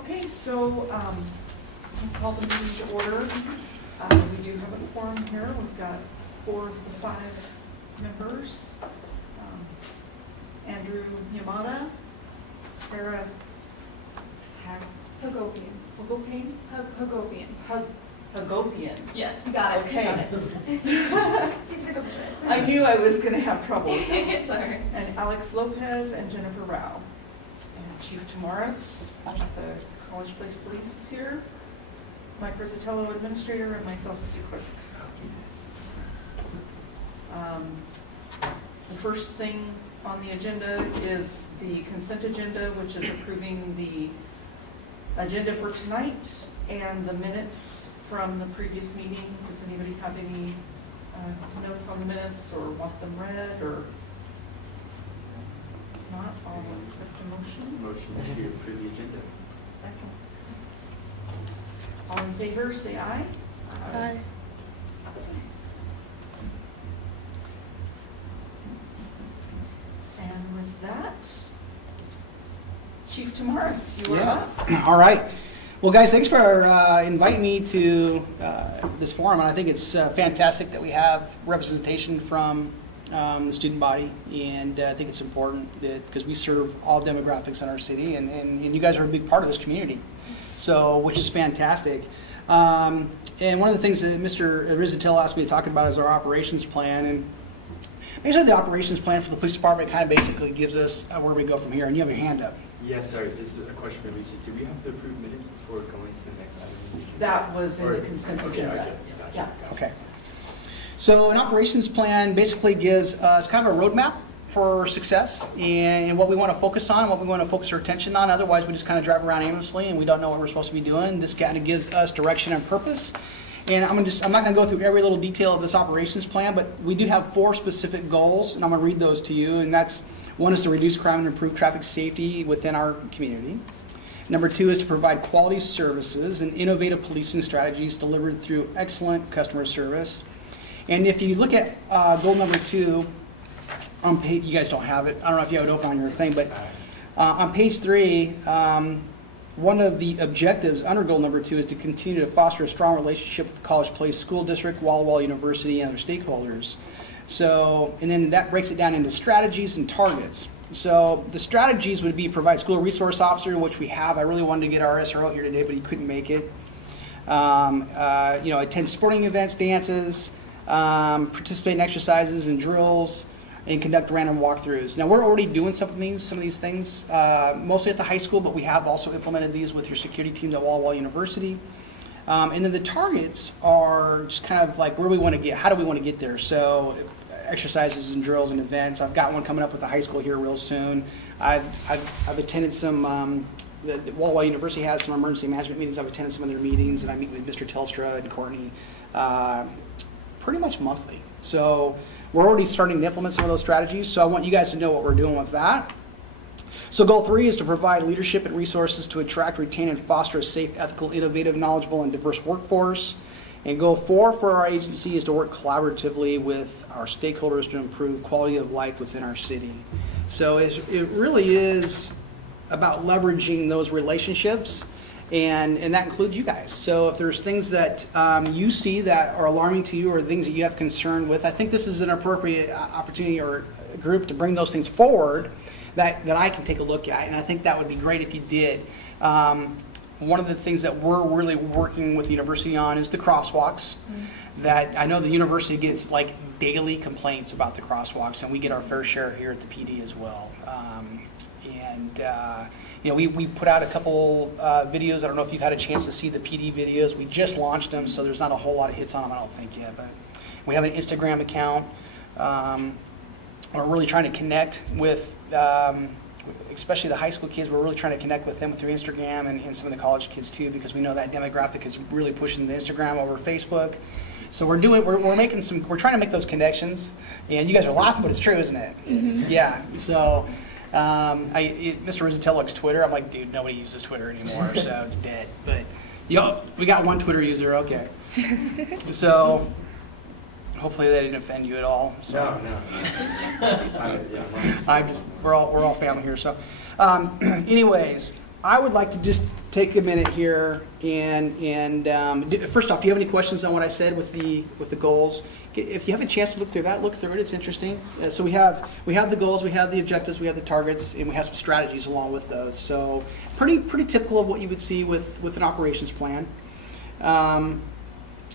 Okay, so we'll call the meeting to order. We do have a quorum here. We've got 4 of the 5 members. Andrew Yamada, Sarah Hagopian. Hagopian? Hagopian. Hagopian. Yes, you got it. Okay. You got it. Too sick of it. I knew I was going to have trouble. It's all right. And Alex Lopez and Jennifer Rao. And Chief Tamaris at the College Place Police is here. Mike Rizzatello, Administrator, and myself, City Clerk. The first thing on the agenda is the consent agenda, which is approving the agenda for tonight and the minutes from the previous meeting. Does anybody have any notes on the minutes or want them read, or not? I'll accept a motion. Motion to approve the agenda. Second. All in favor, say aye. Aye. And with that, Chief Tamaris, you are up. All right. Well, guys, thanks for inviting me to this forum. And I think it's fantastic that we have representation from the student body. And I think it's important that because we serve all demographics in our city, and you guys are a big part of this community, so which is fantastic. And one of the things that Mr. Rizzatello asked me to talk about is our operations plan. And basically, the operations plan for the police department kind of basically gives us where we go from here. And you have your hand up. Yes, sorry, this is a question for Lisa. Do we have to approve minutes before going to the next item? That was in the consent Okay, agenda. gotcha. Yeah. Okay. So an operations plan basically gives us kind of a roadmap for success and what we want to focus on, what we want to focus our attention on. Otherwise, we just kind of drive around aimlessly and we don't know what we're supposed to be doing. This kind of gives us direction and purpose. And I'm not going to go through every little detail of this operations plan, but we do have 4 specific goals, and I'm going to read those to you. And that's, one is to reduce crime and improve traffic safety within our community. Number 2 is to provide quality services and innovative policing strategies delivered through excellent customer service. And if you look at goal number 2, on page, you guys don't have it. I don't know if you have it open on your thing, but on page 3, one of the objectives under goal number 2 is to continue to foster a strong relationship with the College Place School District, Walla Walla University, and other stakeholders. So, and then that breaks it down into strategies and targets. So the strategies would be provide school resource officer, which we have. I really wanted to get our SRO here today, but he couldn't make it. Attend sporting events, dances, participate in exercises and drills, and conduct random walkthroughs. Now we're already doing some of these things, mostly at the high school, but we have also implemented these with your security teams at Walla Walla University. And then the targets are just kind of like where we want to get, how do we want to get there? So exercises and drills and events. I've got one coming up with the high school here real soon. I've attended some, the Walla Walla University has some emergency management meetings. I've attended some of their meetings, and I meet with Mr. Telstra and Courtney pretty much monthly. So we're already starting to implement some of those strategies, so I want you guys to know what we're doing with that. So goal 3 is to provide leadership and resources to attract, retain, and foster a safe, ethical, innovative, knowledgeable, and diverse workforce. And goal 4 for our agency is to work collaboratively with our stakeholders to improve quality of life within our city. So it really is about leveraging those relationships, and that includes you guys. So if there's things that you see that are alarming to you or things that you have concern with, I think this is an appropriate opportunity or group to bring those things forward that I can take a look at, and I think that would be great if you did. One of the things that we're really working with the university on is the crosswalks. That I know the university gets like daily complaints about the crosswalks, and we get our fair share here at the PD as well. We put out a couple videos. I don't know if you've had a chance to see the PD videos. We just launched them, so there's not a whole lot of hits on them, I don't think yet. But we have an Instagram account. We're really trying to connect with, especially the high school kids. We're really trying to connect with them through Instagram and some of the college kids too, because we know that demographic is really pushing the Instagram over Facebook. So we're trying to make those connections. And you guys are laughing, but it's true, isn't it? Mm-hmm. Yeah. So Mr. Rizzatello likes Twitter. I'm like, dude, nobody uses Twitter anymore, so it's dead. But we got one Twitter user, okay. So hopefully that didn't offend you at all. So. No. We're all family here. So, anyways, I would like to just take a minute here and first off, do you have any questions on what I said with the goals? If you have a chance to look through that, look through it. It's interesting. So we have the goals, we have the objectives, we have the targets, and we have some strategies along with those. So pretty typical of what you would see with an operations plan.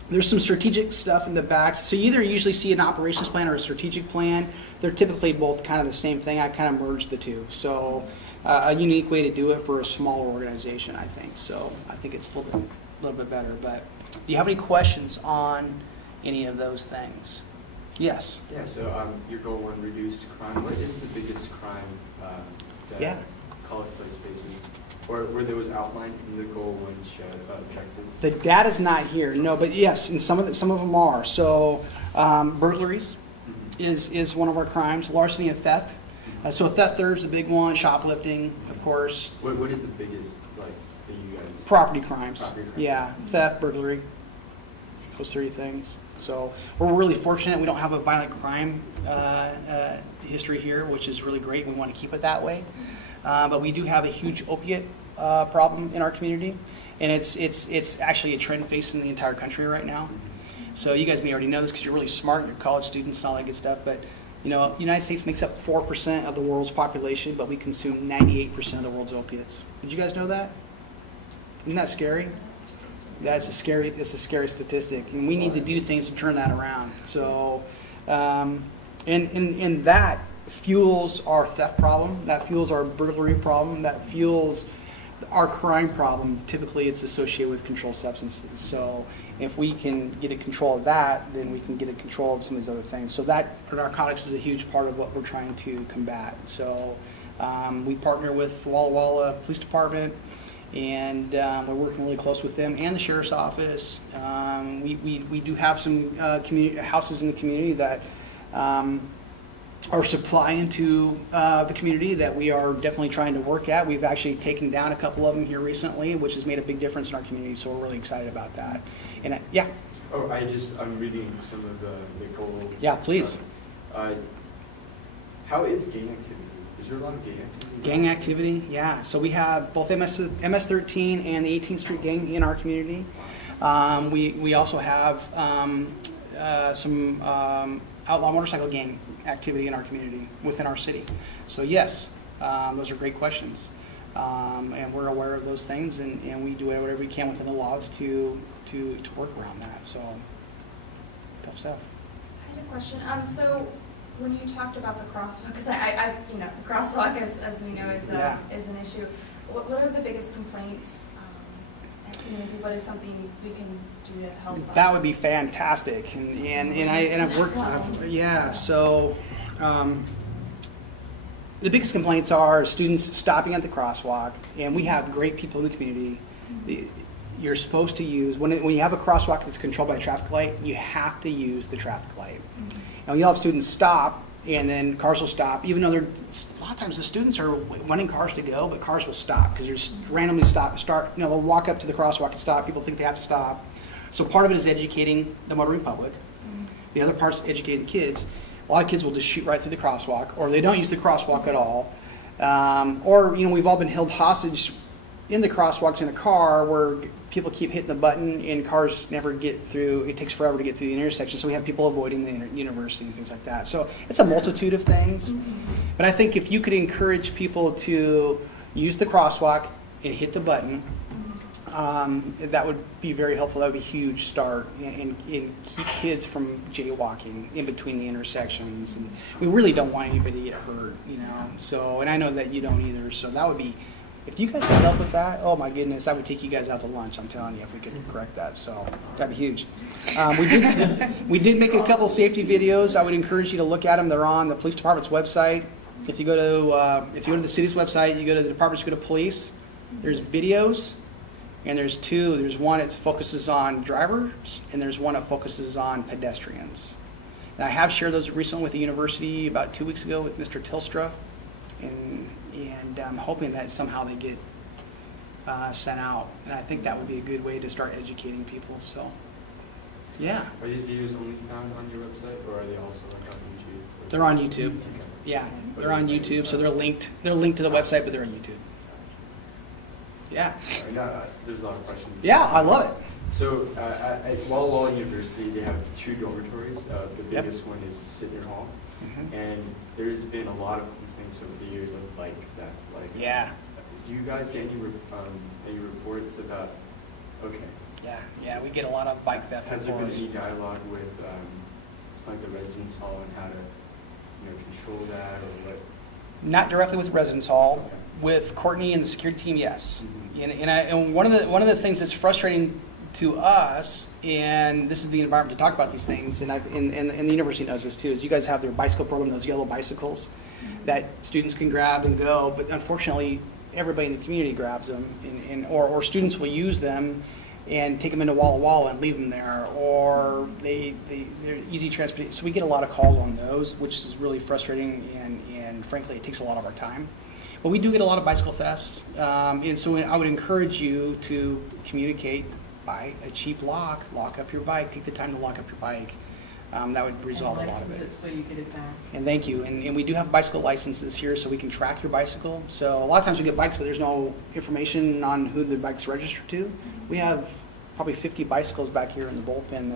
There's some strategic stuff in the back. So you either usually see an operations plan or a strategic plan. They're typically both kind of the same thing. I kind of merged the two. So a unique way to do it for a smaller organization, I think. So I think it's a little bit better. But do you have any questions on any of those things? Yes. Yeah, so your goal one, reduce crime. What is the biggest crime that college place faces? Or were those outlined in the goal one objectives? The data's not here, no, but yes, and some of them are. So burglaries is one of our crimes, larceny and theft. So theft there is a big one, shoplifting, of course. What is the biggest, like, that you guys? Property crimes. Property crimes. Yeah, theft, burglary, those three things. So we're really fortunate we don't have a violent crime history here, which is really great. We want to keep it that way. But we do have a huge opiate problem in our community, and it's actually a trend facing the entire country right now. So you guys may already know this because you're really smart and you're college students and all that good stuff, but you know, the United States makes up 4% of the world's population, but we consume 98% of the world's opiates. Did you guys know that? Isn't that scary? It's a scary statistic, and we need to do things to turn that around. So, and that fuels our theft problem, that fuels our burglary problem, that fuels our crime problem. Typically, it's associated with controlled substances. So if we can get a control of that, then we can get a control of some of these other things. So that narcotics is a huge part of what we're trying to combat. So we partner with Walla Walla Police Department, and we're working really close with them and the Sheriff's Office. We do have some community houses in the community that are supplying to the community that we are definitely trying to work at. We've actually taken down a couple of them here recently, which has made a big difference in our community, so we're really excited about that. And yeah. Oh, I'm reading some of the goal. Yeah, please. How is gang activity? Is there a lot of gang activity? Gang activity, yeah. So we have both MS-13 and the 18th Street Gang in our community. We also have some outlaw motorcycle gang activity in our community within our city. So yes, those are great questions. And we're aware of those things, and we do whatever we can within the laws to work around that. So tough stuff. I had a question. So when you talked about the crosswalk, because I the crosswalk, as we know, is an issue. What are the biggest complaints? What is something we can do to help? That would be fantastic, and I've worked. So the biggest complaints are students stopping at the crosswalk, and we have great people in the community. You're supposed to use when you have a crosswalk that's controlled by a traffic light, you have to use the traffic light. And you'll have students stop, and then cars will stop, even though a lot of times the students are wanting cars to go, but cars will stop because they're just randomly start. They'll walk up to the crosswalk and stop. People think they have to stop. So part of it is educating the motoring public. The other part's educating the kids. A lot of kids will just shoot right through the crosswalk, or they don't use the crosswalk at all. Or we've all been held hostage in the crosswalks in a car where people keep hitting the button and cars never get through. It takes forever to get through the intersection, so we have people avoiding the university and things like that. So it's a multitude of things. But I think if you could encourage people to use the crosswalk and hit the button, that would be very helpful. That would be a huge start and keep kids from jaywalking in between the intersections. And we really don't want anybody to get hurt, So, and I know that you don't either. So that would be, if you guys could help with that, oh my goodness, I would take you guys out to lunch. I'm telling you, if we could correct that. So that'd be huge. We did make a couple safety videos. I would encourage you to look at them. They're on the police department's website. If you go to the city's website, you go to the department, you go to police. There's videos. And there's two. There's one that focuses on drivers, and there's one that focuses on pedestrians. And I have shared those recently with the university about 2 weeks ago with Mr. Tilstra, and I'm hoping that somehow they get sent out. And I think that would be a good way to start educating people. So, yeah. Are these videos only found on your website, or are they also on YouTube? They're on YouTube. Yeah, they're on YouTube. So they're linked. They're linked to the website, but they're on YouTube. Yeah. Sorry, no, there's a lot of questions. Yeah, I love it. So at Walla Walla University, they have 2 dormitories. The Yep. biggest one is Sidner Hall. Mhm. And there's been a lot of complaints over the years of like that. Like, Yeah. do you guys get any reports about, okay, Yeah, we get a lot of bike theft has there been reports. any dialogue with like the residence hall and how to, control that or what? Not directly with Residence Hall, Okay. with Courtney and the security team, yes. Mhm. And one of the things that's frustrating to us, and this is the environment to talk about these things, and the university knows this too, is you guys have their bicycle program, those yellow bicycles that students can grab and go, but unfortunately, everybody in the community grabs them, or students will use them and take them into Walla Walla and leave them there, or they're easy transportation. So we get a lot of calls on those, which is really frustrating, and frankly, it takes a lot of our time. But we do get a lot of bicycle thefts, and so I would encourage you to communicate, buy a cheap lock up your bike, take the time to lock up your bike. That would resolve a lot of And it. license it so you get it back. And thank you. And we do have bicycle licenses here, so we can track your bicycle. So a lot of times we get bikes, but there's no information on who the bike's registered to. We have probably 50 bicycles back here in the bullpen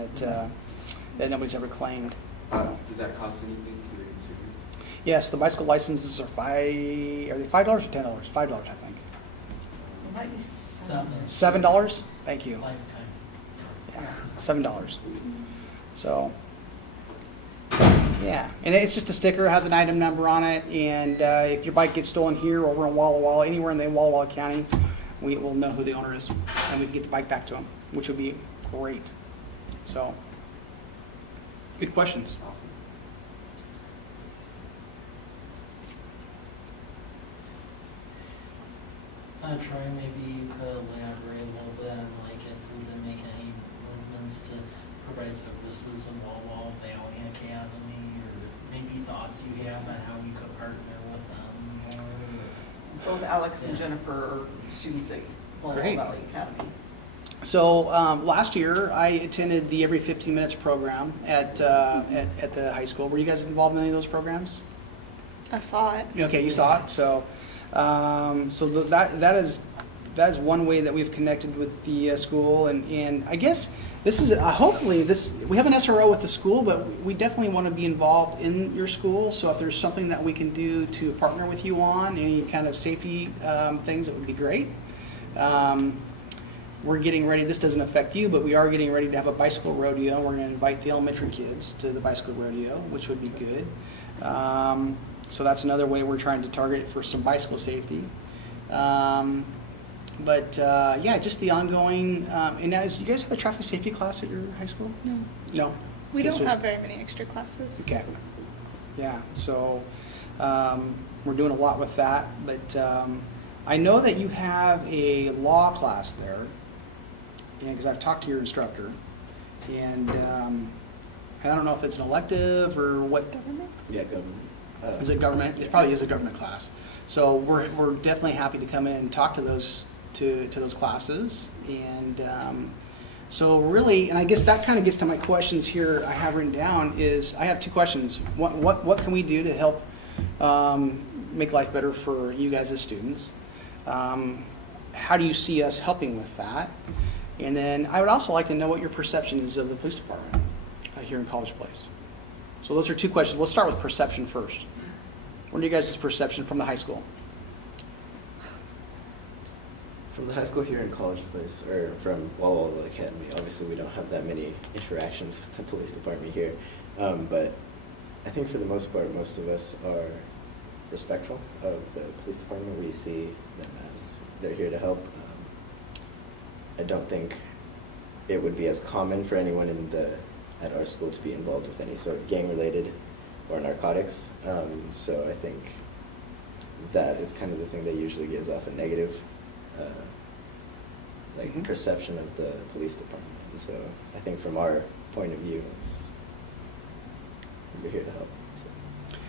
that nobody's ever claimed. Does that cost anything to the consumer? Yes, the bicycle licenses are are they $5 or $10? $5, I think. It might be $7? Thank you. Lifetime. Yeah, $7. So, yeah, and it's just a sticker, has an item number on it, and if your bike gets stolen here, over in Walla Walla, anywhere in the Walla Walla County, we will know who the owner is, and we can get the bike back to them, which would be great. So, good questions. Awesome. Troy, maybe you could elaborate a little bit on like if we've been making any movements to provide services in Walla Valley Academy, or maybe thoughts you have on how we could partner with them more. Both Alex and Jennifer are students at Walla Great. Valley Academy. So, last year, I attended the Every 15 Minutes program at the high school. Were you guys involved in any of those programs? I saw it. Okay, you saw it. So, that is one way that we've connected with the school, and I guess this is hopefully we have an SRO with the school, but we definitely want to be involved in your school. So if there's something that we can do to partner with you on, any kind of safety things, it would be great. We're getting ready. This doesn't affect you, but we are getting ready to have a bicycle rodeo. We're going to invite the elementary kids to the bicycle rodeo, which would be good. So that's another way we're trying to target for some bicycle safety. Yeah, just the ongoing, and as you guys have a traffic safety class at your high school? No. No? We Okay, don't so have very many extra classes. Okay. Yeah, so we're doing a lot with that, but I know that you have a law class there, because I've talked to your instructor, and I don't know if it's an elective or what. Government? Yeah, government. Is it government? It probably is a government class. So we're definitely happy to come in and talk to those classes, and so really, and I guess that kind of gets to my questions here. I have written down is I have 2 questions. What can we do to help make life better for you guys as students? How do you see us helping with that? And then I would also like to know what your perception is of the police department here in College Place. So those are 2 questions. Let's start with perception first. What are you guys' perception from the high school? From the high school here in College Place, or from Walla Walla Academy, obviously we don't have that many interactions with the police department here. But I think for the most part, most of us are respectful of the police department. We see them as they're here to help. I don't think it would be as common for anyone at our school to be involved with any sort of gang-related or narcotics. So I think that is kind of the thing that usually gives off a negative perception of the police department. And so I think from our point of view, we're here to help.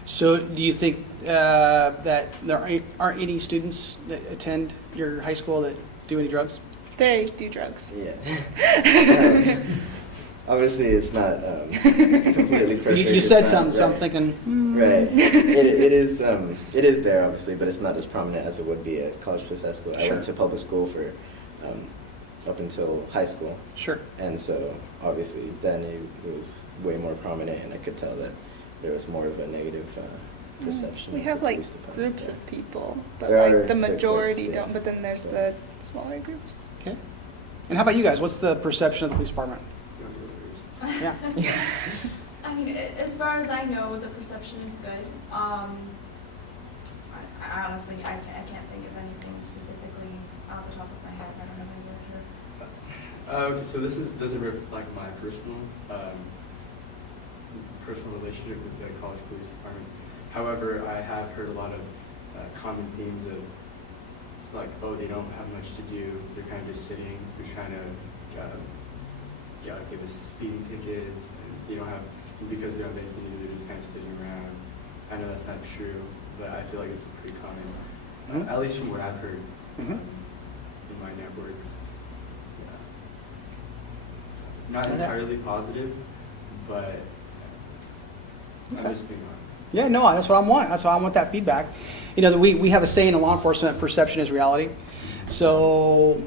So do you think that there aren't any students that attend your high school that do any drugs? They do drugs. Yeah. Obviously, it's not completely perfect. You It's said not- something, so I'm right. thinking, Right. It is there, obviously, but it's not as prominent as it would be at College Place High School. I Sure. went to public school for up until high school, sure. and so obviously then it was way more prominent, and I could tell that there was more of a negative perception. We of have the like police department groups there. of people, but There like are the cliques, majority yeah. don't, but then there's Yeah. the smaller groups. Okay. And how about you guys? What's the perception of the police department? Yeah. I mean, as far as I know, the perception is good. I honestly, I can't think of anything specifically off the top of my head. I don't know my director. Okay, so this doesn't reflect my personal relationship with the college police department. However, I have heard a lot of common themes of like, oh, they don't have much to do. They're kind of just sitting. They're trying to give us speeding tickets. And they don't have, because they don't have anything to do. They're just kind of sitting around. I know that's not true, but I feel like it's pretty common, Mhm. at least from what I've heard Mhm. in my networks. Yeah. Not Okay. entirely positive, but I'm Okay. just being honest. Yeah, no, that's what I want. That's why I want that feedback. You know, we have a saying in law enforcement, perception is reality. So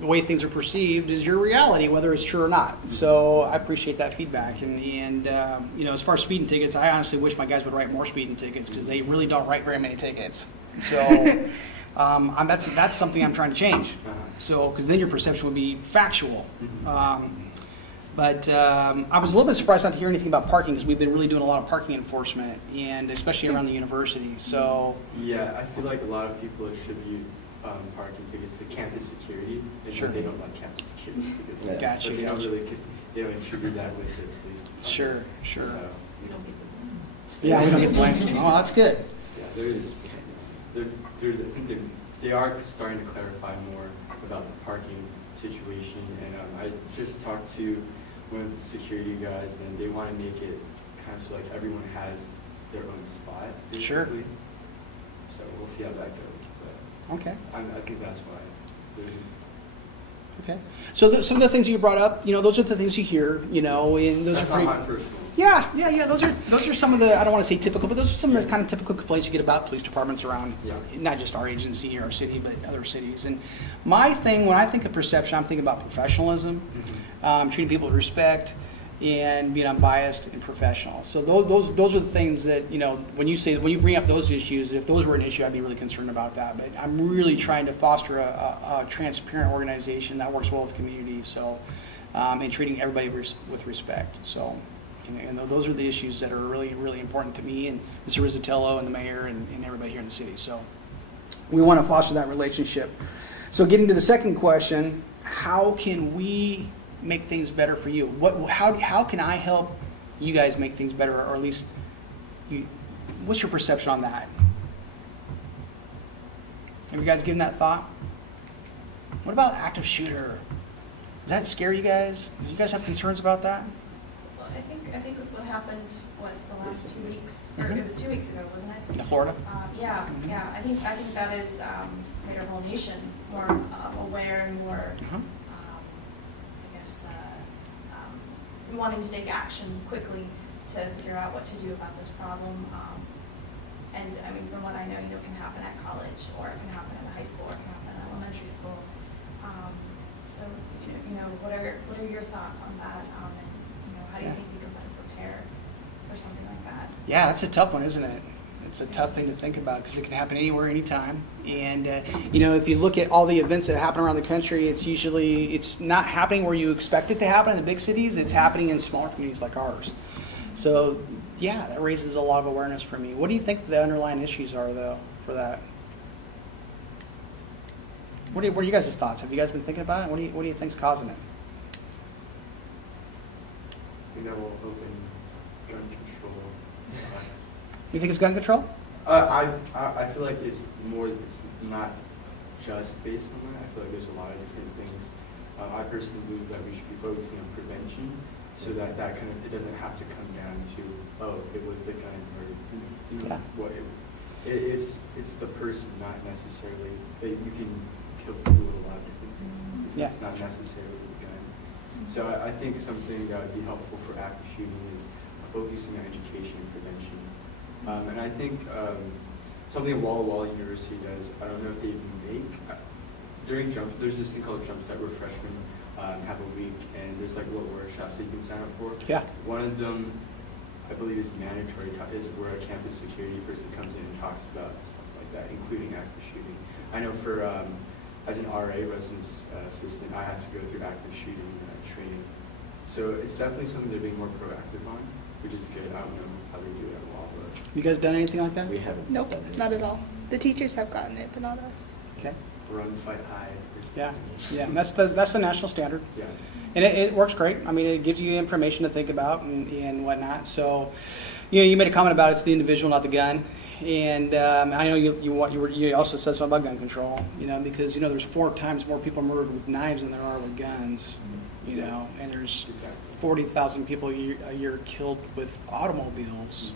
the way things are perceived is your reality, whether it's true or not. So I appreciate that feedback. And you know, as far as speeding tickets, I honestly wish my guys would write more speeding tickets because they really don't write very many tickets. So that's something I'm trying to change. So, because then your perception would be factual. But I was a little bit surprised not to hear anything about parking because we've been really doing a lot of parking enforcement, and especially around the university. So, Yeah, I feel like a lot of people attribute parking tickets to campus security, and Sure. they don't like campus security because Yeah. Gotcha, but they don't gotcha. really they don't attribute that with the police department. Sure, sure. So, We don't get the blame. yeah, we don't get the blame. Oh, that's good. yeah, I think they are starting to clarify more about the parking situation, and I just talked to one of the security guys, and they want to make it kind of so like everyone has their own spot, Sure. basically. So we'll see how that goes, but Okay. I think that's why. there's- Okay. So some of the things that you brought up, you know, those are the things you hear, you know, and those That's are not pretty. my personal. Yeah. Those are some of the, I don't want to say typical, but those are some of the kind of typical complaints you get about police departments around, Yeah. not just our agency or our city, but other cities. And my thing, when I think of perception, I'm thinking about professionalism, treating people with respect, and being unbiased and professional. So those are the things that, you know, when you bring up those issues, if those were an issue, I'd be really concerned about that. But I'm really trying to foster a transparent organization that works well with the community. So, and treating everybody with respect. So, and those are the issues that are really, really important to me and Mr. Rizzatello and the mayor and everybody here in the city. So we want to foster that relationship. So getting to the second question, how can we make things better for you? How can I help you guys make things better, or at least what's your perception on that? Have you guys given that thought? What about active shooter? Does that scare you guys? Do you guys have concerns about that? Well, I think with what happened, the last 2 weeks, or Mhm. it was 2 weeks ago, wasn't it? In Florida? Yeah. I think that is made our whole nation more aware and more, Uh-huh. I guess, wanting to take action quickly to figure out what to do about this problem. And I mean, from what I know, it can happen at college, or it can happen in high school, or it can happen in elementary school. So, what are your thoughts on that? And how do you Yeah. think we can better prepare for something like that? Yeah, that's a tough one, isn't it? It's a tough thing to think about because it can happen anywhere, anytime. And, if you look at all the events that happen around the country, it's not happening where you expect it to happen in the big cities. It's happening in smaller communities like ours. So, yeah, that raises a lot of awareness for me. What do you think the underlying issues are, though, for that? What are you guys' thoughts? Have you guys been thinking about it? What do you think's causing it? I think that will open gun control. You think it's gun control? I feel like it's not just based on that. I feel like there's a lot of different things. I personally believe that we should be focusing on prevention, so that it doesn't have to come down to, oh, it was the gun, or Yeah. what it's the person, not necessarily that you can kill people with a lot of different things. Yeah. It's not necessarily the gun. So I think something that would be helpful for active shooting is focusing on education and prevention. And I think something Walla Walla University does, I don't know if they make, during jump, there's this thing called Jump Set where freshmen have a week, and there's like little workshops that you can sign up for. Yeah. One of them, I believe, is mandatory, is where a campus security person comes in and talks about stuff like that, including active shooting. I know for, as an RA residence assistant, I had to go through active shooting training. So it's definitely something they're being more proactive on, which is good. I don't know how they do it at all, but You guys done anything like that? We haven't Nope, done it. not at all. The teachers have gotten it, but not us. Okay. run, fight, hide. Yeah, yeah, and that's the national standard. Yeah. And it works great. I mean, it gives you information to think about and whatnot. So, you made a comment about it's the individual, not the gun. And I know you also said something about gun control, because, there's 4 times more people murdered with knives than there are with guns, and there's 40,000 people a year killed with automobiles.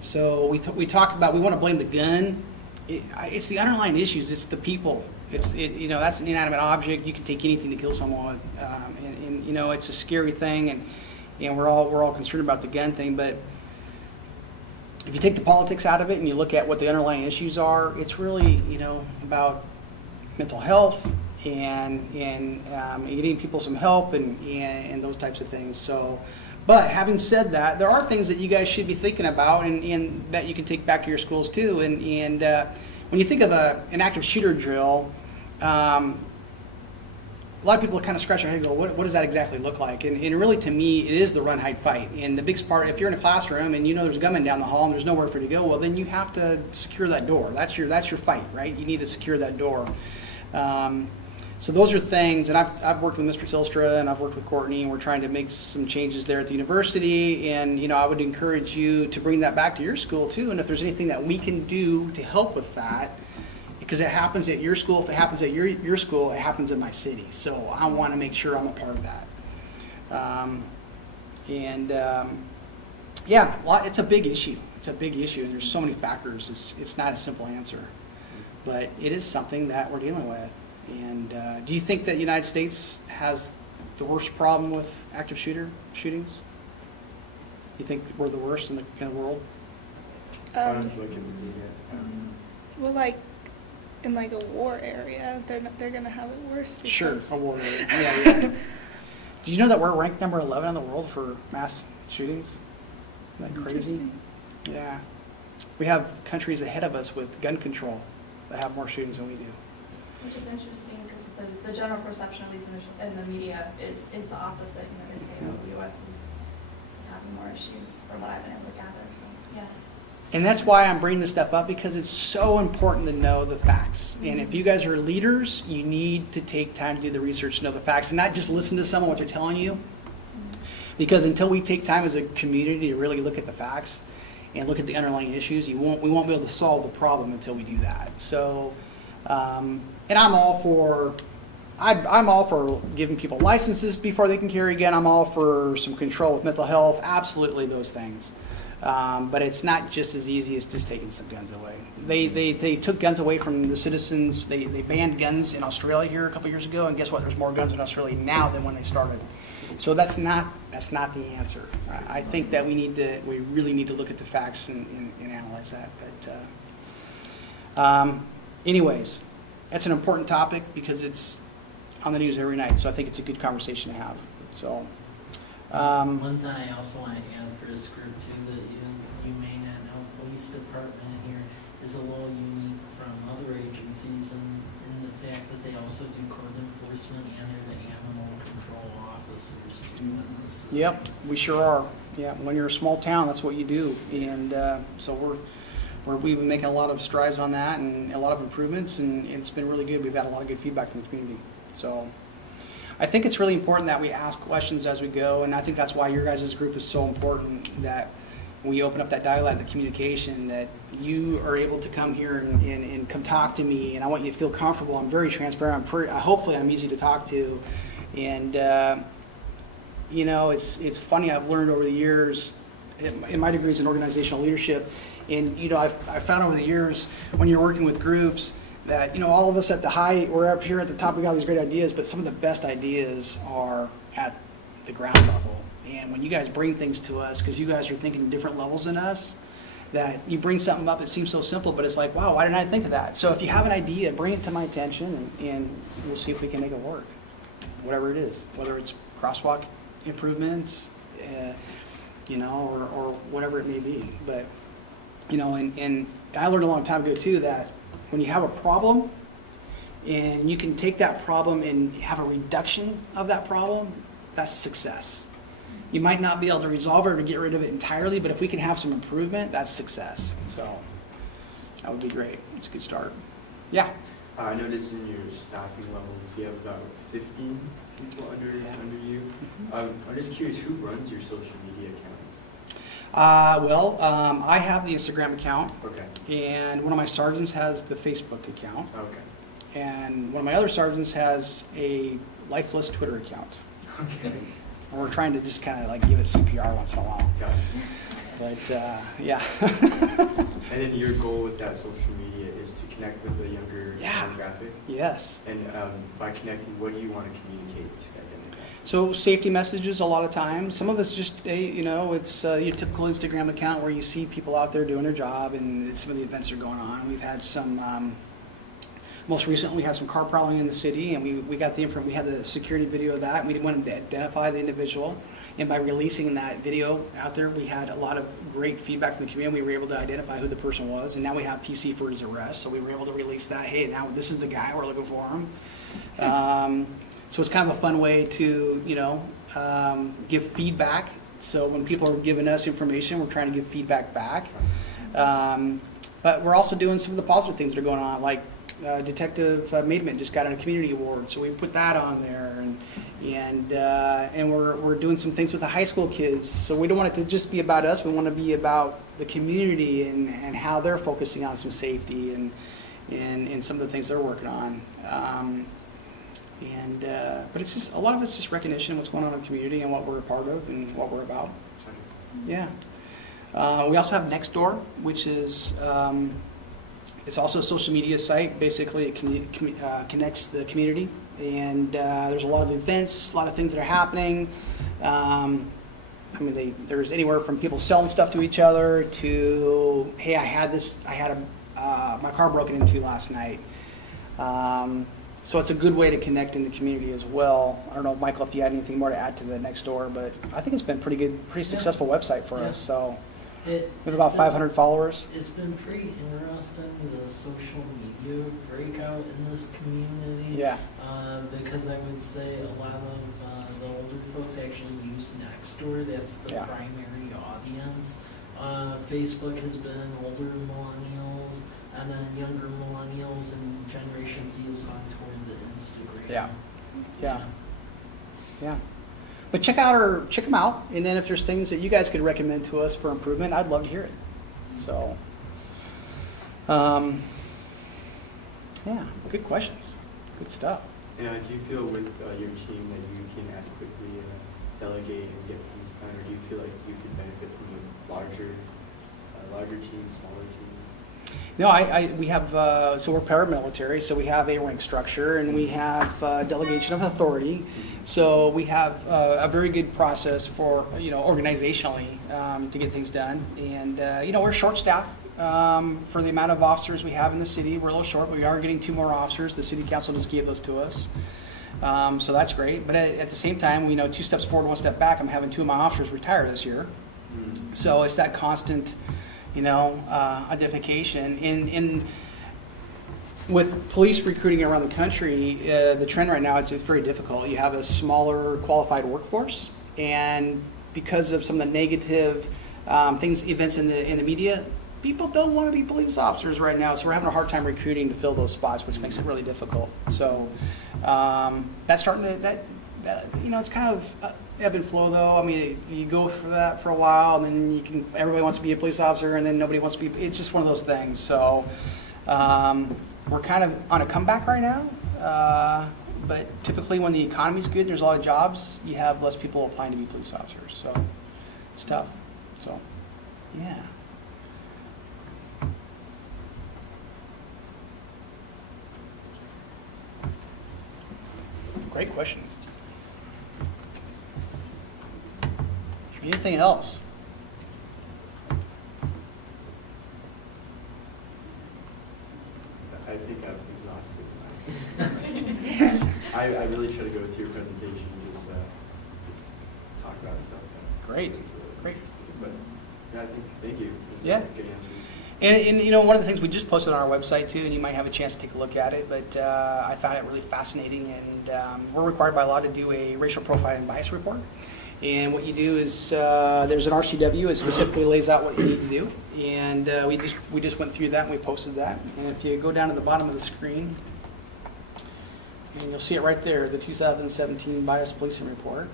So we talk about, we want to blame the gun. It's the underlying issues. It's the people. That's an inanimate object. You can take anything to kill someone, and it's a scary thing, and we're all concerned about the gun thing. But if you take the politics out of it and you look at what the underlying issues are, it's really about mental health and getting people some help and those types of things. So, but having said that, there are things that you guys should be thinking about and that you can take back to your schools too. And when you think of an active shooter drill, a lot of people kind of scratch their head and go, what does that exactly look like? And really, to me, it is the run, hide, fight. And the biggest part, if you're in a classroom and there's a gunman down the hall and there's nowhere for you to go, well, then you have to secure that door. That's your fight, right? You need to secure that door. So those are things, and I've worked with Mr. Tilstra and I've worked with Courtney, and we're trying to make some changes there at the university. And I would encourage you to bring that back to your school too. And if there's anything that we can do to help with that, because it happens at your school, if it happens at your school, it happens in my city. So I want to make sure I'm a part of that. It's a big issue. It's a big issue, and there's so many factors. It's not a simple answer, but it is something that we're dealing with. And do you think that the United States has the worst problem with active shootings? You think we're the worst in the world? I don't look at the data. Well, in a war area, they're gonna have it worse. Sure, Because a war area. Yeah. Do you know that we're ranked number 11 in the world for mass shootings? Isn't that crazy? Interesting. Yeah. We have countries ahead of us with gun control that have more shootings than we do. Which is interesting because the general perception, at least in the media, is the opposite. They say, the U.S. is having more issues, from what I've been able to gather. So, yeah. And that's why I'm bringing this stuff up, because it's so important to know the facts. And if you guys are leaders, you need to take time to do the research to know the facts and not just listen to someone what they're telling you. Because until we take time as a community to really look at the facts and look at the underlying issues, we won't be able to solve the problem until we do that. So, and I'm all for giving people licenses before they can carry a gun. I'm all for some control with mental health, absolutely those things. But it's not just as easy as just taking some guns away. They took guns away from the citizens. They banned guns in Australia here a couple years ago, and guess what? There's more guns in Australia now than when they started. So that's not the answer. I think that we really need to look at the facts and analyze that. But anyways, that's an important topic because it's on the news every night. So I think it's a good conversation to have. So. One thing I also want to add for this group too that you may not know, police department here is a little unique from other agencies in the fact that they also do code enforcement and they're the animal control officers doing this. Yep, we sure are. Yeah, when you're a small town, that's what you do. And so we've been making a lot of strides on that and a lot of improvements, and it's been really good. We've had a lot of good feedback from the community. So I think it's really important that we ask questions as we go, and I think that's why your guys' group is so important, that we open up that dialogue, the communication, that you are able to come here and come talk to me, and I want you to feel comfortable. I'm very transparent. Hopefully I'm easy to talk to. And, it's funny, I've learned over the years, in my degree is in organizational leadership, and, I've found over the years when you're working with groups, that all of us at the high, we're up here at the top, we got all these great ideas, but some of the best ideas are at the ground level. And when you guys bring things to us, because you guys are thinking different levels than us, that you bring something up that seems so simple, but it's like, wow, why didn't I think of that? So if you have an idea, bring it to my attention, and we'll see if we can make it work, whatever it is, whether it's crosswalk improvements, or whatever it may be. But, and I learned a long time ago too that when you have a problem and you can take that problem and have a reduction of that problem, that's success. You might not be able to resolve it or get rid of it entirely, but if we can have some improvement, that's success. So that would be great. It's a good start. Yeah. I noticed in your staffing levels, you have about 15 people under you. I'm just curious, who runs your social media accounts? I have the Instagram account. Okay. And one of my sergeants has the Facebook account. Okay. And one of my other sergeants has a lifeless Twitter account. Okay. And we're trying to just kind of like give it CPR once in a while. Got it. But yeah. And then your goal with that social media is to connect with the younger demographic? Yes. And by connecting, what do you want to communicate to that demographic? So safety messages a lot of times. Some of it's just, it's your typical Instagram account where you see people out there doing their job and some of the events are going on. We've had some, most recently we had some car prowling in the city, and we got the we had the security video of that, and we wanted to identify the individual. And by releasing that video out there, we had a lot of great feedback from the community. We were able to identify who the person was, and now we have PC for his arrest. So we were able to release that. Hey, now this is the guy, we're looking for him. So it's kind of a fun way to, give feedback. So when people are giving us information, we're trying to give feedback back. But we're also doing some of the positive things that are going on, like Detective Maidman just got a community award, so we put that on there, and we're doing some things with the high school kids. So we don't want it to just be about us. We want to be about the community and how they're focusing on some safety and some of the things they're working on. But it's just a lot of it's just recognition of what's going on in the community and what we're a part of and what we're about. Yeah. We also have Nextdoor, which is it's also a social media site. Basically, it connects the community, and there's a lot of events, a lot of things that are happening. There's anywhere from people selling stuff to each other to, hey, I had my car broken into last night. So it's a good way to connect in the community as well. I don't know, Michael, if you had anything more to add to the Nextdoor, but I think it's been pretty successful website for us. So we have about 500 followers. It's been pretty interesting, the social media breakout in this community. Yeah. Because I would say a lot of the older folks actually use Nextdoor. That's the primary audience. Facebook has been older millennials, and then younger millennials, and Generation Z has gone toward the Instagram. Yeah. But check them out, and then if there's things that you guys could recommend to us for improvement, I'd love to hear it. So, good questions, good stuff. And do you feel with your team that you can adequately delegate and get things done, or do you feel like you could benefit from a larger team, smaller team? No, we have, so we're paramilitary, so we have a rank structure, and we have delegation of authority. So we have a very good process for, organizationally to get things done. And, we're short staffed for the amount of officers we have in the city. We're a little short, but we are getting 2 more officers. The city council just gave those to us. So that's great. But at the same time, 2 steps forward, 1 step back. I'm having 2 of my officers retire this year. So it's that constant, identification. And with police recruiting around the country, the trend right now it's very difficult. You have a smaller qualified workforce, and because of some of the negative events in the media, people don't want to be police officers right now. So we're having a hard time recruiting to fill those spots, which makes it really difficult. So that's starting to it's kind of ebb and flow, though. You go for that for a while, and then everybody wants to be a police officer, and then nobody wants to be. It's just one of those things. So we're kind of on a comeback right now. But typically, when the economy's good, there's a lot of jobs. You have less people applying to be police officers, so it's tough. So, yeah. Great questions. Anything else? I think I'm exhausted. I really try to go through your presentation and just talk about stuff that Great, is, great. interesting. But yeah, I think, thank you. Those Yeah. are good answers. And you know, one of the things we just posted on our website too, and you might have a chance to take a look at it, but I found it really fascinating, and we're required by law to do a racial profile and bias report. And what you do is, there's an RCW, it specifically lays out what you need to do, and we just went through that and we posted that. And if you go down to the bottom of the screen, and you'll see it right there, the 2017 Bias Policing Report.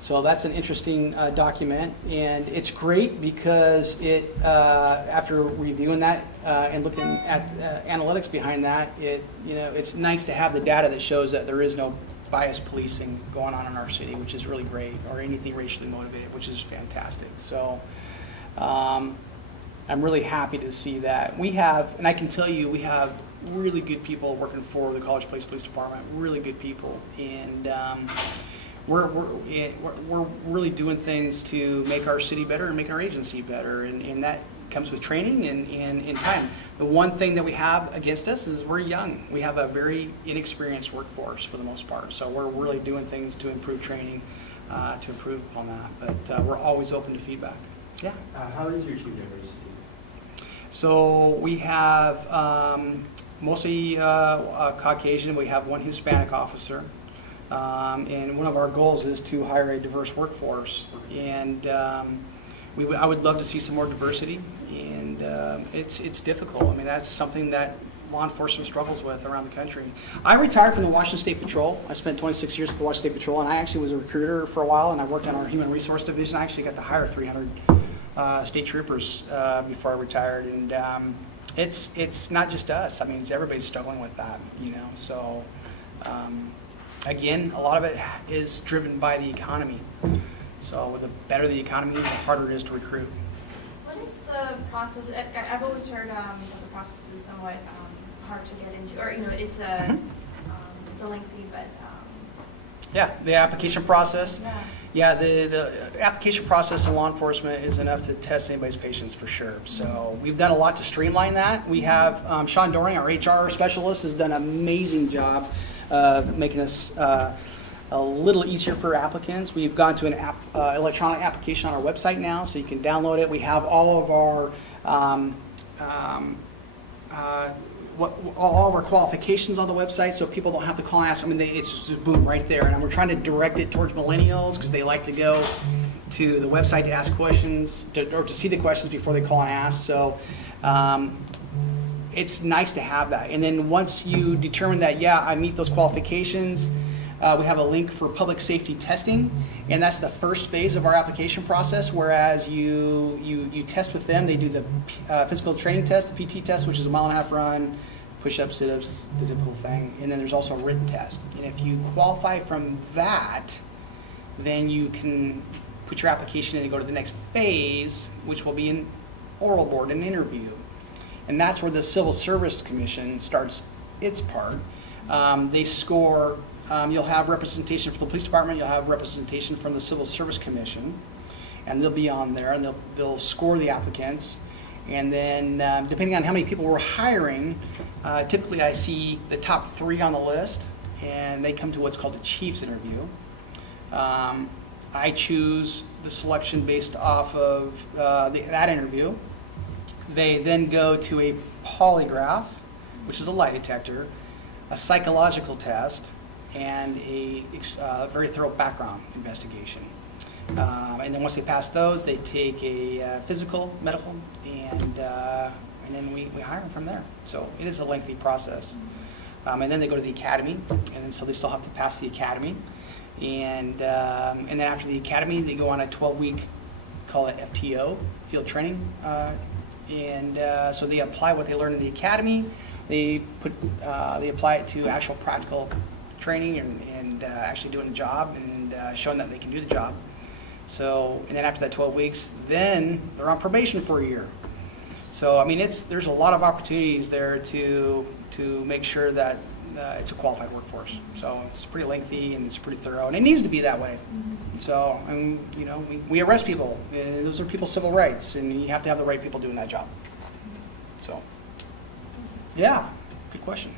So that's an interesting document, and it's great because it, after reviewing that and looking at analytics behind that, it's nice to have the data that shows that there is no bias policing going on in our city, which is really great, or anything racially motivated, which is fantastic. So I'm really happy to see that. We have, and I can tell you, we have really good people working for the College Place Police Department, really good people, and we're really doing things to make our city better and make our agency better, and that comes with training and in time. The one thing that we have against us is we're young. We have a very inexperienced workforce for the most part, so we're really doing things to improve training, to improve upon that, but we're always open to feedback. Yeah. How is your team diversity? So we have mostly Caucasian. We have one Hispanic officer. And one of our goals is to hire a diverse workforce, and I would love to see some more diversity, and it's difficult. I mean, that's something that law enforcement struggles with around the country. I retired from the Washington State Patrol. I spent 26 years with the Washington State Patrol, and I actually was a recruiter for a while, and I worked on our Human Resource Division. I actually got to hire 300 state troopers before I retired, and it's not just us. I mean, everybody's struggling with that, so again, a lot of it is driven by the economy. So the better the economy, the harder it is to recruit. What is the process? I've always heard that the process is somewhat hard to get into, or it's a lengthy, but Yeah, the application process. yeah. Yeah, the application process in law enforcement is enough to test anybody's patience for sure. So we've done a lot to streamline that. We have Sean Doring, our HR specialist, has done an amazing job of making us a little easier for applicants. We've gone to an electronic application on our website now, so you can download it. We have all of our all of our qualifications on the website, so people don't have to call and ask. I mean, it's just boom right there. And we're trying to direct it towards millennials because they like to go to the website to ask questions or to see the questions before they call and ask. So it's nice to have that. And then once you determine that, yeah, I meet those qualifications, we have a link for public safety testing, and that's the first phase of our application process, whereas you test with them. They do the physical training test, the PT test, which is a 1.5 mile run, push-ups, sit-ups, the typical thing, and then there's also a written test. And if you qualify from that, then you can put your application in and go to the next phase, which will be an oral board, an interview. And that's where the Civil Service Commission starts its part. They score, you'll have representation from the police department, you'll have representation from the Civil Service Commission, and they'll be on there, and they'll score the applicants. And then depending on how many people we're hiring, typically I see the top 3 on the list, and they come to what's called a chief's interview. I choose the selection based off of that interview. They then go to a polygraph, which is a lie detector, a psychological test, and a very thorough background investigation. And then once they pass those, they take a physical, medical, and then we hire them from there. So it is a lengthy process. And then they go to the academy, and then so they still have to pass the academy. And then after the academy, they go on a 12-week, call it FTO, field training. So they apply what they learn in the academy. They apply it to actual practical training and actually doing a job and showing that they can do the job. So, and then after that 12 weeks, then they're on probation for a year. So, I mean, there's a lot of opportunities there to make sure that it's a qualified workforce. So it's pretty lengthy and it's pretty thorough, and it needs to be that way. So, and, you know, we arrest people. Those are people's civil rights, and you have to have the right people doing that job. So, yeah, good question.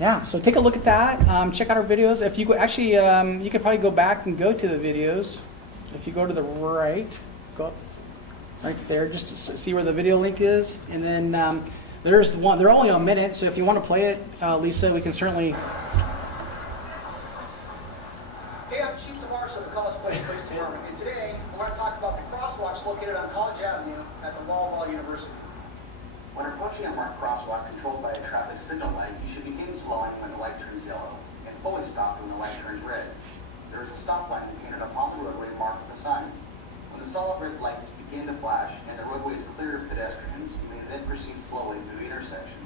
Yeah, so take a look at that. Check out our videos. If you go, actually, you could probably go back and go to the videos. If you go to the right, go up right there, just to see where the video link is. And then there's one. They're only a minute, so if you want to play it, Lisa, we can certainly. Hey, I'm Chief Tavares of the College Place Police Department, and today I want to talk about the crosswalks located on College Avenue at the Walla Walla University. When approaching a marked crosswalk controlled by a traffic signal light, you should begin slowing when the light turns yellow and fully stop when the light turns red. There is a stop line painted upon the roadway marked with a sign. When the solid red lights begin to flash and the roadway is clear of pedestrians, you may then proceed slowly through the intersection.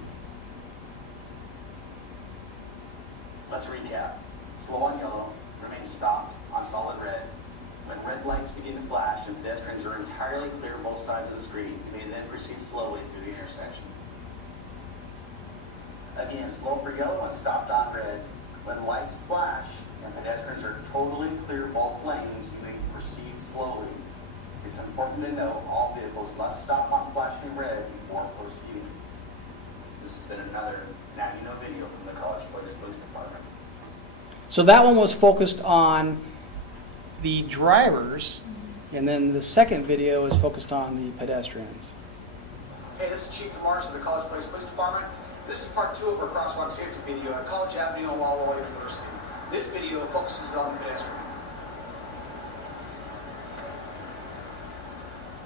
Let's recap. Slow on yellow, remain stopped on solid red. When red lights begin to flash and pedestrians are entirely clear both sides of the street, you may then proceed slowly through the intersection. Again, slow for yellow and stopped on red. When lights flash and pedestrians are totally clear both lanes, you may proceed slowly. It's important to note all vehicles must stop on flashing red before proceeding. This has been another Now You Know video from the College Place Police Department. So that one was focused on the drivers, and then the second video is focused on the pedestrians. Hey, this is Chief Tavares of the College Place Police Department. This is part 2 of our crosswalk safety video at College Avenue and Walla Walla University. This video focuses on the pedestrians.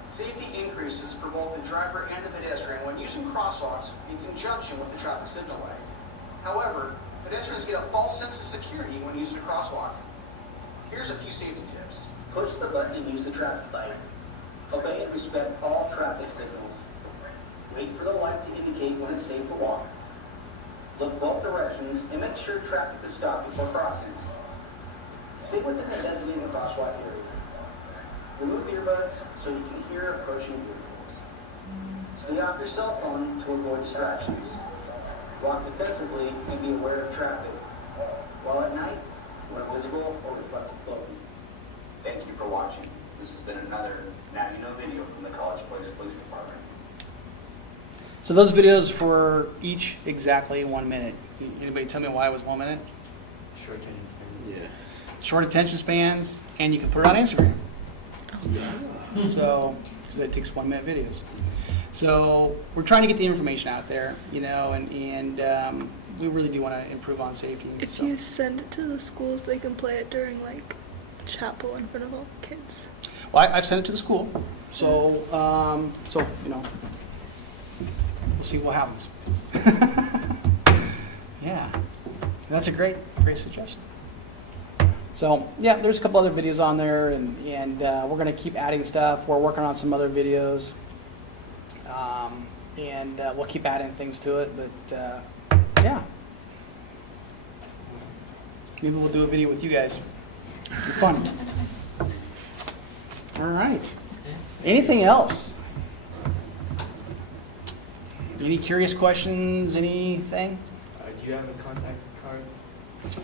Safety increases for both the driver and the pedestrian when using crosswalks in conjunction with the traffic signal light. However, pedestrians get a false sense of security when using a crosswalk. Here's a few safety tips. Push the button and use the traffic light. Obey and respect all traffic signals. Wait for the light to indicate when it's safe to walk. Look both directions and make sure traffic is stopped before crossing. Stay within the designated crosswalk area. Remove earbuds so you can hear approaching vehicles. Stay off your cell phone to avoid distractions. Walk defensively and be aware of traffic. While at night, wear visible or reflective clothing. Thank you for watching. This has been another Now You Know video from the College Place Police Department. So those videos were each exactly 1 minute. Anybody tell me why it was 1 minute? Short attention span. Yeah. Short attention spans, and you can put it on Instagram. So, because it takes 1 minute videos. So we're trying to get the information out there, you know, and we really do want to improve on safety. If So. you send it to the schools, they can play it during like chapel in front of all kids. Well, I've sent it to the school, so you know, we'll see what happens. Yeah, that's a great suggestion. So yeah, there's a couple other videos on there, and we're going to keep adding stuff. We're working on some other videos, and we'll keep adding things to it. But yeah, maybe we'll do a video with you guys. It'll be fun. All right. Anything else? Any curious questions? Anything? Do you have a contact card?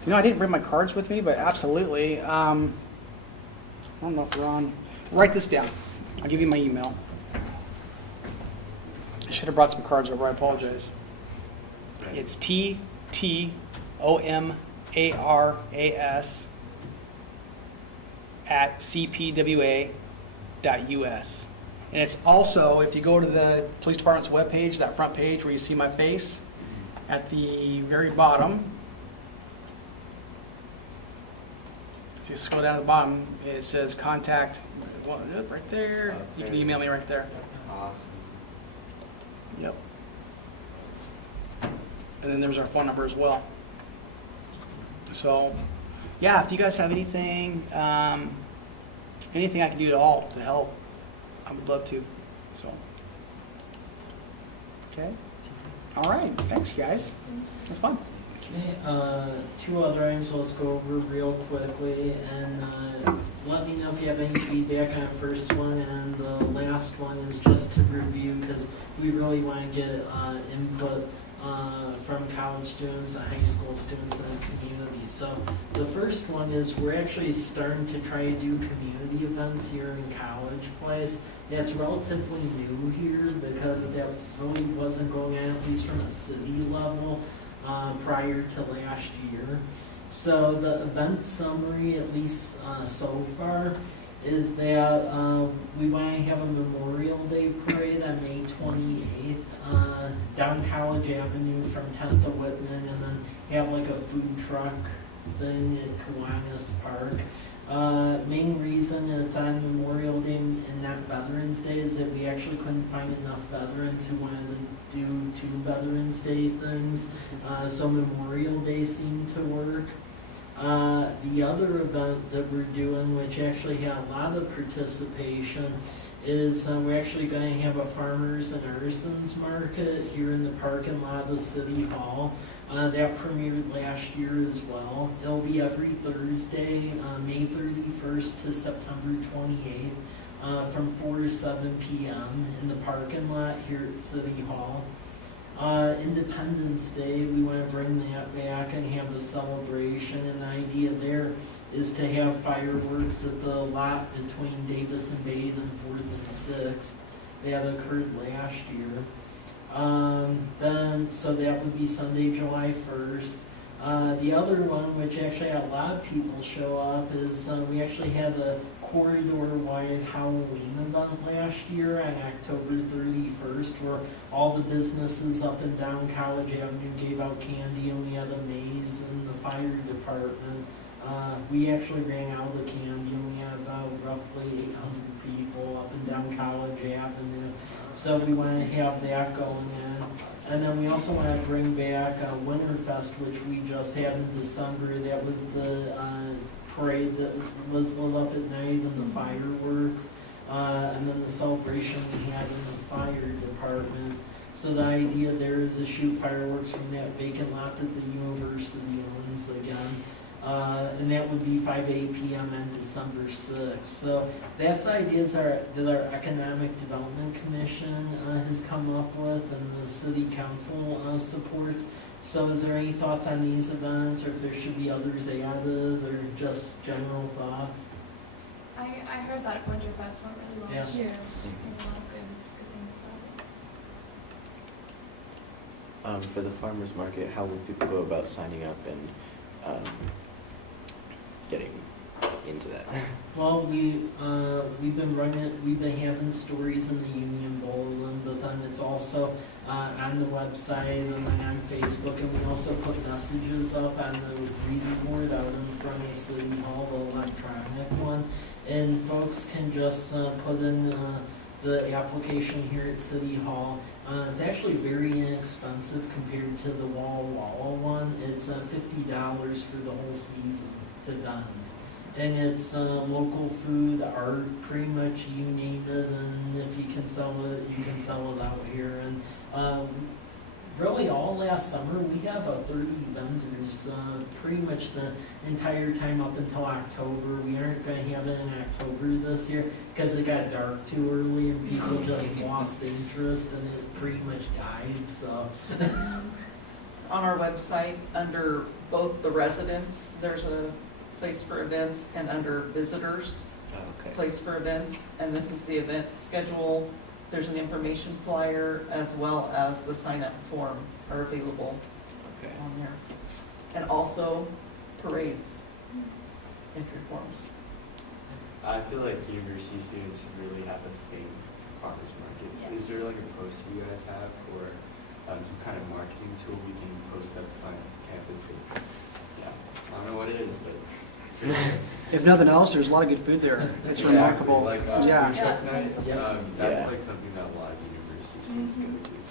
You know, I didn't bring my cards with me, but absolutely. I don't know if they're on. Write this down. I'll give you my email. I should have brought some cards over. I apologize. It's TTOMARAS@cpwa.us. And it's also, if you go to the police department's webpage, that front page where you see my face, at the very bottom, if you scroll down to the bottom, it says contact, well, right there. You can email me right there. Awesome. Yep. And then there's our phone number as well. So, yeah, if you guys have anything, anything I can do at all to help, I would love to. So, okay. All right. Thanks, guys. That's fun. Okay, two other items let's go over real quickly, and let me know if you have any feedback on the first one, and the last one is just to review, because we really want to get input from college students and high school students in the community. So the first one is we're actually starting to try to do community events here in College Place. That's relatively new here because that really wasn't going on, at least from a city level, prior to last year. So the event summary, at least so far, is that we want to have a Memorial Day parade on May 28th down College Avenue from 10th to Whitman, and then have like a food truck thing at Kiwanis Park. Main reason it's on Memorial Day and not Veterans Day is that we actually couldn't find enough veterans who wanted to do 2 Veterans Day things, so Memorial Day seemed to work. The other event that we're doing, which actually had a lot of participation, is we're actually going to have a farmers and artisans market here in the parking lot of City Hall. That premiered last year as well. It'll be every Thursday, May 31st to September 28th, from 4 to 7 p.m. in the parking lot here at City Hall. Independence Day, we want to bring that back and have a celebration, and the idea there is to have fireworks at the lot between Davis and Bade and 4th and 6th. That occurred last year. So that would be Sunday, July 1st. The other one, which actually had a lot of people show up, is we actually had a corridor-wide Halloween event last year on October 31st, where all the businesses up and down College Avenue gave out candy, and we had a maze in the fire department. We actually ran out of candy, and we had about roughly 800 people up and down College Avenue. So we want to have that going in. And then we also want to bring back Winterfest, which we just had in December. That was the parade that was lit up at night, and the fireworks, and then the celebration we had in the fire department. So the idea there is to shoot fireworks from that vacant lot that the university owns again. And that would be 5 to 8 p.m. on December 6th. So that's the ideas that our Economic Development Commission has come up with and the City Council supports. So is there any thoughts on these events, or if there should be others added, or just general thoughts? I heard that Winterfest went really well. Yeah. Yes. A lot of good things about it. For the farmers market, how would people go about signing up and getting into that? Well, we've been having stories in the Union Bulletin, but then it's also on the website and then on Facebook, and we also put messages up on the reading board out in front of City Hall, the electronic one, and folks can just put in the application here at City Hall. It's actually very inexpensive compared to the Walla Walla one. It's $50 for the whole season to vend. And it's local food, art, pretty much you name it, and if you can sell it, you can sell it out here. And really all last summer, we got about 30 vendors, pretty much the entire time up until October. We aren't going to have it in October this year because it got dark too early and people just lost interest and it pretty much died, so. On our website, under both the residents, there's a place for events, and under visitors, Okay. place for events, and this is the event schedule. There's an information flyer as well as the sign-up form are available Okay. on there. And also parades, entry forms. I feel like university students really have a thing for farmers markets. Yes. Is there like a post you guys have, or some kind of marketing tool we can post up on campus? 'Cause, yeah, I don't know what it is, but it's If nothing else, there's a lot of good food there. It's Exactly, remarkable. Like Yeah. food truck Yeah, night, yeah. that's Yeah. like something that a lot of university students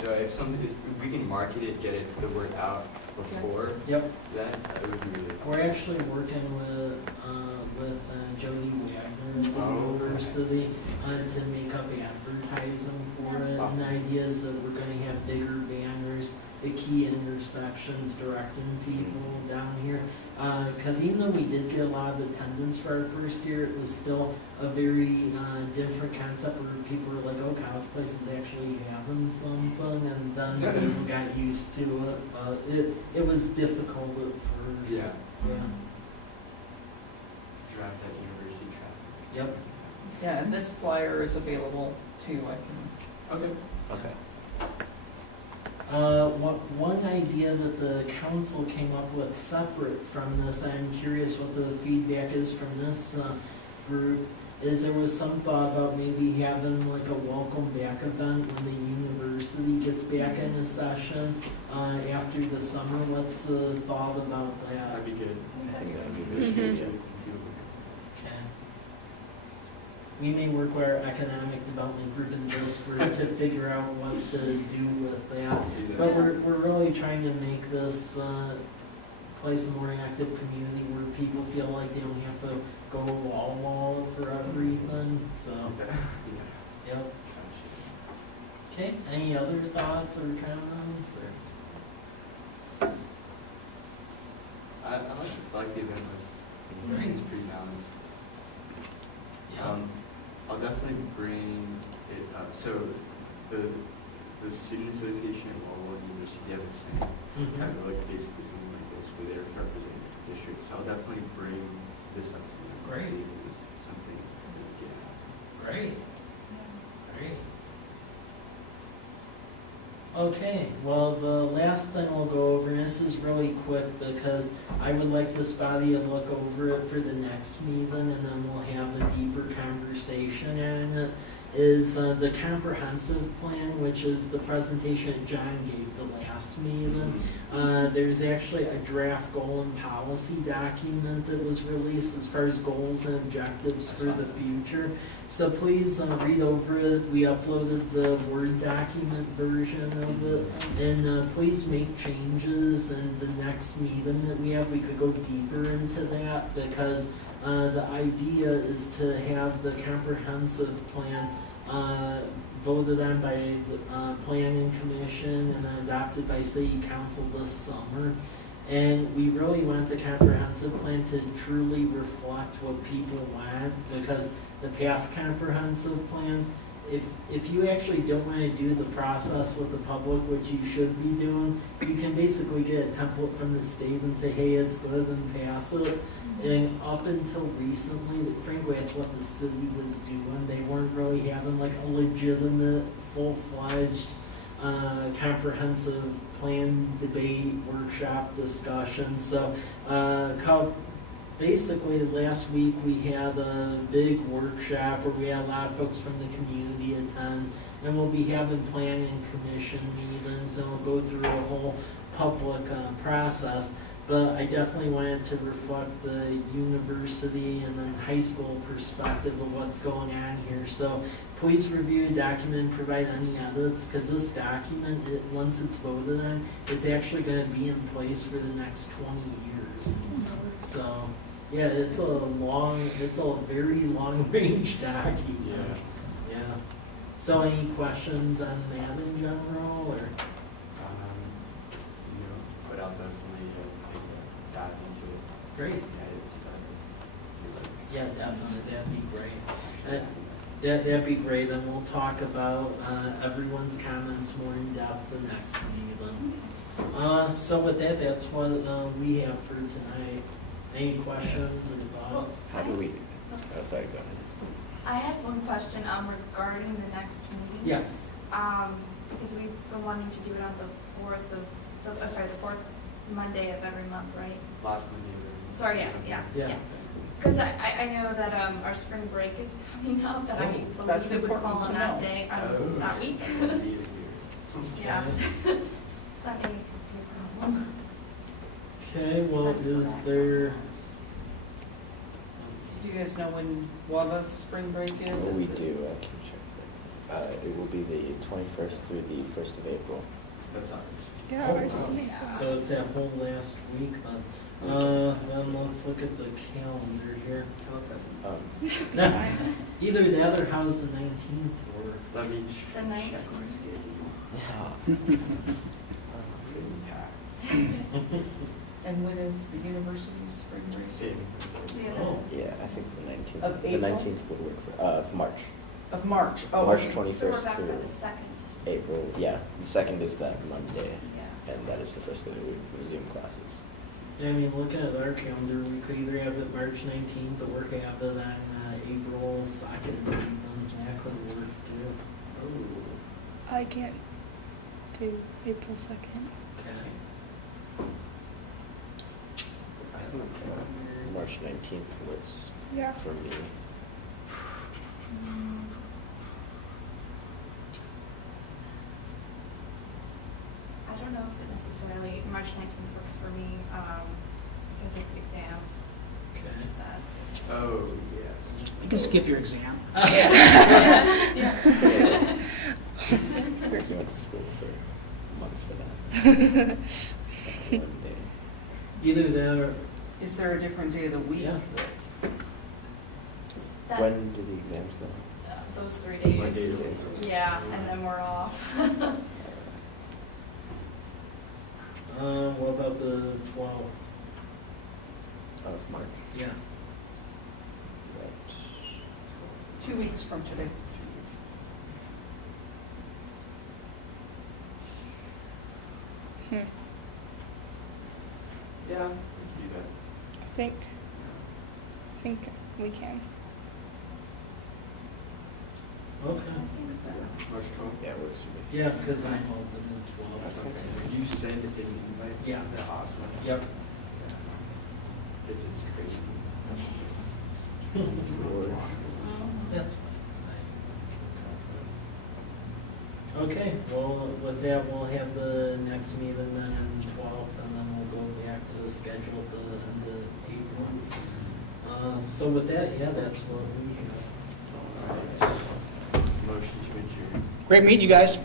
go to. So if we can market it, get it the word out, before Yep. that would be really helpful. We're actually working with Jody Wagner at the Oh, okay. university to make up advertising for it. And the idea is that we're gonna have bigger banners at key intersections directing people down here. Because even though we did get a lot of attendance for our first year, it was still a very different concept where people were like, oh, College Place is actually having something, and then people got used to it. It was difficult at first. Yeah. Yeah. Draft that university traffic. Yep. Yeah, and this flyer is available too, I can. Okay. Okay. One idea that the council came up with separate from this, I'm curious what the feedback is from this group, is there was some thought about maybe having like a welcome back event when the university gets back into session after the summer. What's the thought about that? That'd be good. I think that would be a good idea. Okay. We may work with our economic development group in this group to figure out what to do with that. But we're really trying to make this place a more active community where people feel like they don't have to go wall for everything, so, yep. Okay, any other thoughts or comments? Or? I like the event list. I think it's pretty balanced. Yeah. I'll definitely bring it up. So the Student Association at Walla University, they have a saying, kind of like basically something like this, where they're representing the district. So I'll definitely bring this up to them. Great. See if it's something that we can have. Great. Great. Okay, well, the last thing we'll go over, and this is really quick because I would like this body to look over it for the next meeting, and then we'll have a deeper conversation on it, is the comprehensive plan, which is the presentation that John gave the last meeting. There's actually a draft goal and policy document that was released as far as goals and objectives for the future. So please read over it. We uploaded the Word document version of it. And please make changes in the next meeting that we have. We could go deeper into that because the idea is to have the comprehensive plan voted on by the Planning Commission and then adopted by City Council this summer. And we really want the comprehensive plan to truly reflect what people want, because the past comprehensive plans, if you actually don't want to do the process with the public, which you should be doing, you can basically get a template from the state and say, hey, it's good, and pass it. And up until recently, frankly, that's what the city was doing. They weren't really having like a legitimate, full-fledged, comprehensive plan debate, workshop, discussion. So basically last week we had a big workshop where we had a lot of folks from the community attend, and we'll be having planning commission meetings, and we'll go through a whole public process. But I definitely wanted to reflect the university and then high school perspective of what's going on here. So please review the document and provide any edits, because this document, once it's voted on, it's actually going to be in place for the next 20 years. So yeah, it's a very long range document. Yeah. Yeah. So any questions on that in general, or? But I'll definitely take a dive into it. Great. Yeah, it's Yeah, definitely, that'd be great. That'd be great, and we'll talk about everyone's comments more in depth the next meeting. So with that, that's what we have for tonight. Any questions or thoughts? How do we, oh, sorry, go ahead. I had one question regarding the next meeting. Yeah. Because we've been wanting to do it on the fourth Monday of every month, right? last Monday. Sorry, yeah. Because I know that our spring break is coming up, that I That's believe it would fall important on to that know. day, that week. Yeah. So that may be a problem. Okay, well, is there? Do you guys know when WAVA's spring break is? Oh, we do, I can check that. It will be the 21st through the 1st of April. That's ours. Yeah, Oh, ours wow. too. Yeah. So it's that whole last week then. Then let's look at the calendar here. Either that or how's the 19th or? Let me The 19th. check my schedule. And when is the university's spring break? Same. Oh. Yeah, I think the 19th. Of The April? 19th would work for, of March. Of March? Oh, March okay. 21st So we're back through for the second. April, yeah. The 2nd is that Monday, Yeah. and that is the first day we resume classes. Yeah, I mean, looking at our calendar, we could either have it March 19th or have it on April 2nd. That could work too. I can't do April 2nd. Okay. I think March 19th works Yeah. for me. I don't know if it necessarily, March 19th works for me, because of exams Okay. that. Oh, yes. You can skip your exam. Yeah. Ricky went to school for months for that. One day. Either that or, Is there a different day of the week? yeah. that- When do the exams go? Those 3 days. Monday to Wednesday. Yeah, and then we're off. What about the 12th? Of March. Yeah. Right. 2 weeks from today. Hmm. Yeah. We can do that. I think we can. Okay. I think so. March 12th? Yeah, it works for me. Yeah, because I'm open the 12th. Okay. Could you send an invite? Yeah. That's awesome. Yep. Yeah. It is crazy. That's fine. Okay, well, with that, we'll have the next meeting then on the 12th, and then we'll go back to the schedule at the end of April. So with that, yeah, that's what we have. All right. Motion to adjourn. Great meeting you guys.